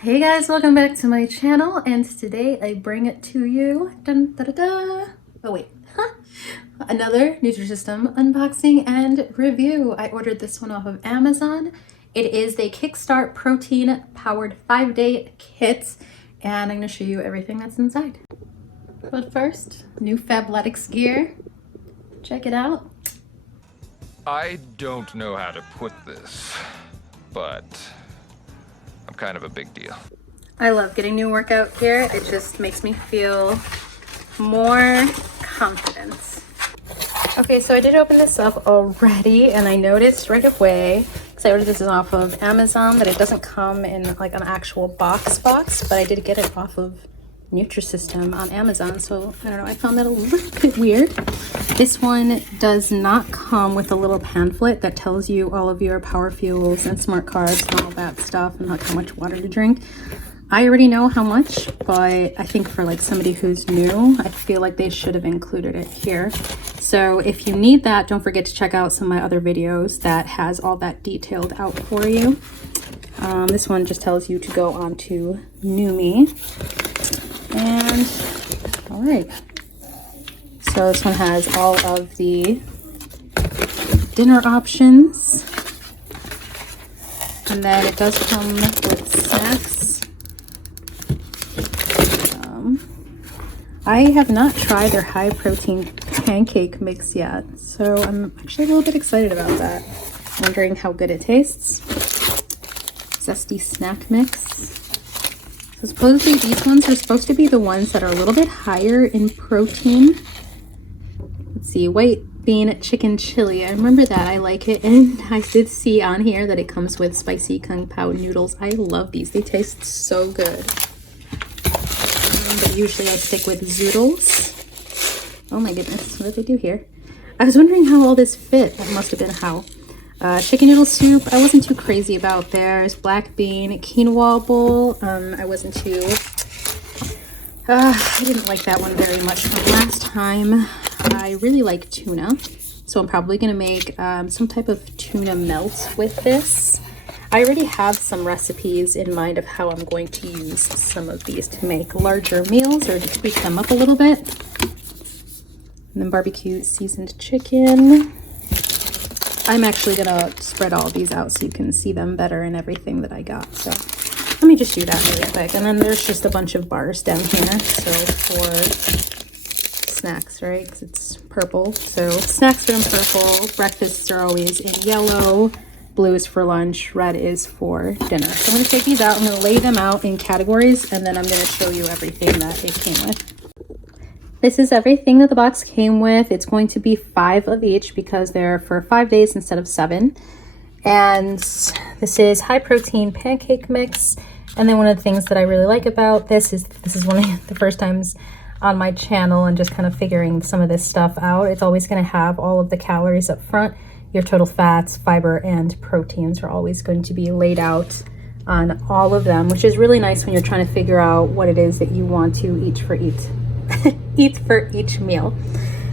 Hey guys, welcome back to my channel, and today I bring it to you, dun, da, da, da. Oh wait, another Nutrisystem unboxing and review. I ordered this one off of Amazon. It is the Kickstart Protein Powered 5-Day Kit, and I'm going to show you everything that's inside. But first, new Fabletics gear. Check it out. I don't know how to put this, but I'm kind of a big deal. I love getting new workout gear. It just makes me feel more confident. Okay, so I did open this up already, and I noticed right away, because I ordered this off of Amazon, that it doesn't come in like an actual box, but I did get it off of Nutrisystem on Amazon, so I don't know, I found that a little bit weird. This one does not come with a little pamphlet that tells you all of your power fuels and smart carbs and all that stuff and like how much water to drink. I already know how much, but I think for like somebody who's new, I feel like they should have included it here. So if you need that, don't forget to check out some of my other videos that has all that detailed out for you. This one just tells you to go on to NuMi. And all right, so this one has all of the dinner options, and then it does come with snacks. I have not tried their high protein pancake mix yet, so I'm actually a little bit excited about that. Wondering how good it tastes. Zesty snack mix. So supposedly these ones are supposed to be the ones that are a little bit higher in protein. Let's see, white bean chicken chili. I remember that. I like it. And I did see on here that it comes with spicy kung pao noodles. I love these. They taste so good. But usually I stick with zoodles. Oh my goodness, what did they do here? I was wondering how all this fit. That must have been how. Chicken noodle soup, I wasn't too crazy about. There's black bean quinoa bowl. I wasn't too, I didn't like that one very much from last time. I really like tuna, so I'm probably gonna make some type of tuna melt with this. I already have some recipes in mind of how I'm going to use some of these to make larger meals or to tweak them up a little bit. And then barbecue seasoned chicken. I'm actually gonna spread all these out so you can see them better and everything that I got. So let me just do that really quick. And then there's just a bunch of bars down here. So for snacks, right? Because it's purple. So snacks are in purple. Breakfasts are always in yellow. Blue is for lunch. Red is for dinner. So I'm gonna take these out. I'm gonna lay them out in categories, and then I'm gonna show you everything that it came with. This is everything that the box came with. It's going to be 5 of each because they're for 5 days instead of 7. And this is high protein pancake mix. And then one of the things that I really like about this is one of the first times on my channel and just kind of figuring some of this stuff out. It's always going to have all of the calories up front. Your total fats, fiber, and proteins are always going to be laid out on all of them, which is really nice when you're trying to figure out what it is that you want to eat for each meal.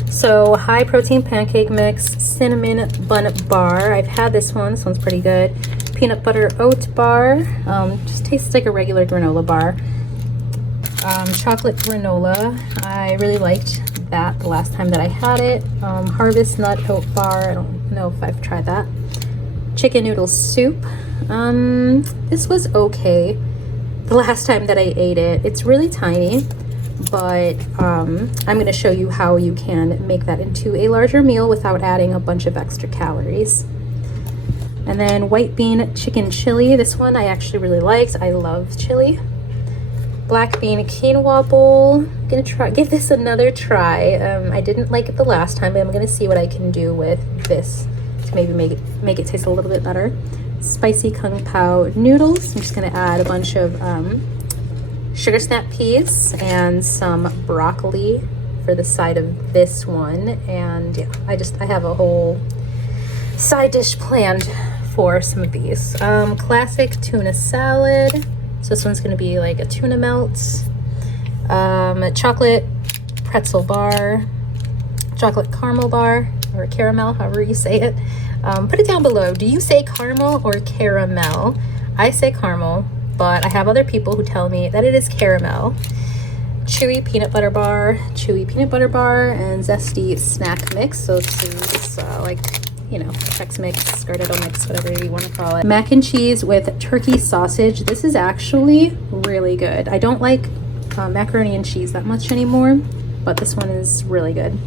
So high protein pancake mix, cinnamon bun bar. I've had this one. This one's pretty good. Peanut butter oat bar. Just tastes like a regular granola bar. Chocolate granola. I really liked that the last time that I had it. Harvest nut oat bar. I don't know if I've tried that. Chicken noodle soup. This was okay the last time that I ate it. It's really tiny, but I'm going to show you how you can make that into a larger meal without adding a bunch of extra calories. And then white bean chicken chili. This one I actually really liked. I love chili. Black bean quinoa bowl. I'm gonna give this another try. I didn't like it the last time, but I'm gonna see what I can do with this to maybe make it taste a little bit better. Spicy kung pao noodles. I'm just gonna add a bunch of sugar snap peas and some broccoli for the side of this one. And yeah, I have a whole side dish planned for some of these. Classic tuna salad. So this one's gonna be like a tuna melt, a chocolate pretzel bar, chocolate caramel bar, or caramel, however you say it. Put it down below. Do you say caramel or caramel? I say caramel. but I have other people who tell me that it is caramel. Chewy peanut butter bar, and zesty snack mix. So this is like, you know, Chex Mix, Scarletto Mix, whatever you want to call it. Mac and cheese with turkey sausage. This is actually really good. I don't like macaroni and cheese that much anymore, but this one is really good.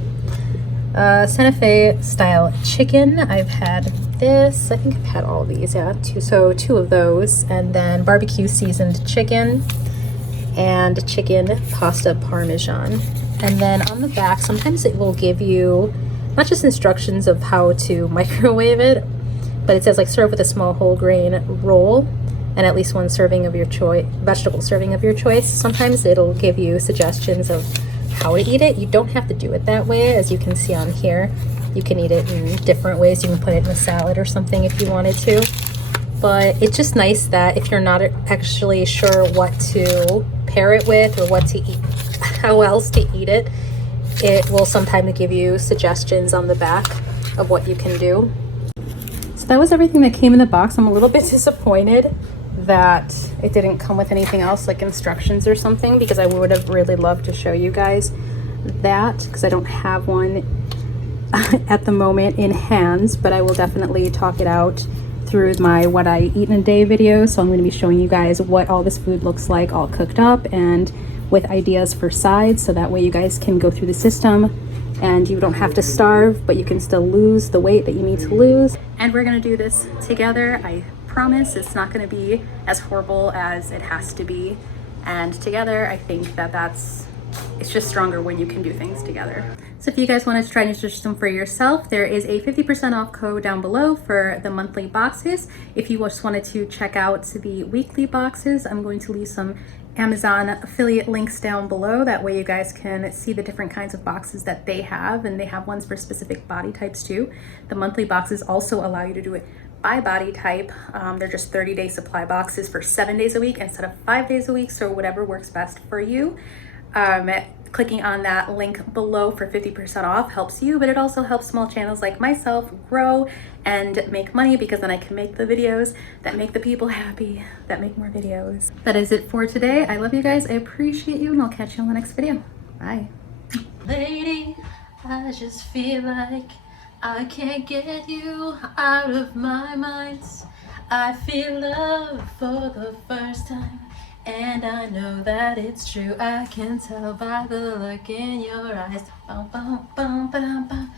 Santa Fe style chicken. I've had this. I think I've had all of these, yeah. Two of those. And then barbecue seasoned chicken and chicken pasta parmesan. And then on the back, sometimes it will give you not just instructions of how to microwave it, but it says like serve with a small whole grain roll and at least one serving of your choice, vegetable serving of your choice. Sometimes it'll give you suggestions of how to eat it. You don't have to do it that way, as you can see on here. You can eat it in different ways. You can put it in a salad or something if you wanted to. But it's just nice that if you're not actually sure what to pair it with or what to eat, how else to eat it, it will sometimes give you suggestions on the back of what you can do. So that was everything that came in the box. I'm a little bit disappointed that it didn't come with anything else like instructions or something, because I would have really loved to show you guys that, because I don't have one at the moment in hands, but I will definitely talk it out through my what I eat in a day video. So I'm going to be showing you guys what all this food looks like all cooked up and with ideas for sides, so that way you guys can go through the system and you don't have to starve, but you can still lose the weight that you need to lose. And we're going to do this together. I promise it's not going to be as horrible as it has to be, and together I think that it's just stronger when you can do things together. So if you guys want to try Nutrisystem for yourself, there is a 50% off code down below for the monthly boxes. If you just wanted to check out the weekly boxes, I'm going to leave some Amazon affiliate links down below. That way you guys can see the different kinds of boxes that they have, and they have ones for specific body types too. The monthly boxes also allow you to do it by body type. They're just 30-day supply boxes for 7 days a week instead of 5 days a week, so whatever works best for you. Clicking on that link below for 50% off helps you, but it also helps small channels like myself grow and make money, because then I can make the videos that make the people happy, that make more videos. That is it for today. I love you guys. I appreciate you, and I'll catch you on the next video. Bye. Lady, I just feel like I can't get you out of my mind. I feel love for the first time, and I know that it's true. I can tell by the look in your eyes. Bum, bum, bum, ba-dum, bum.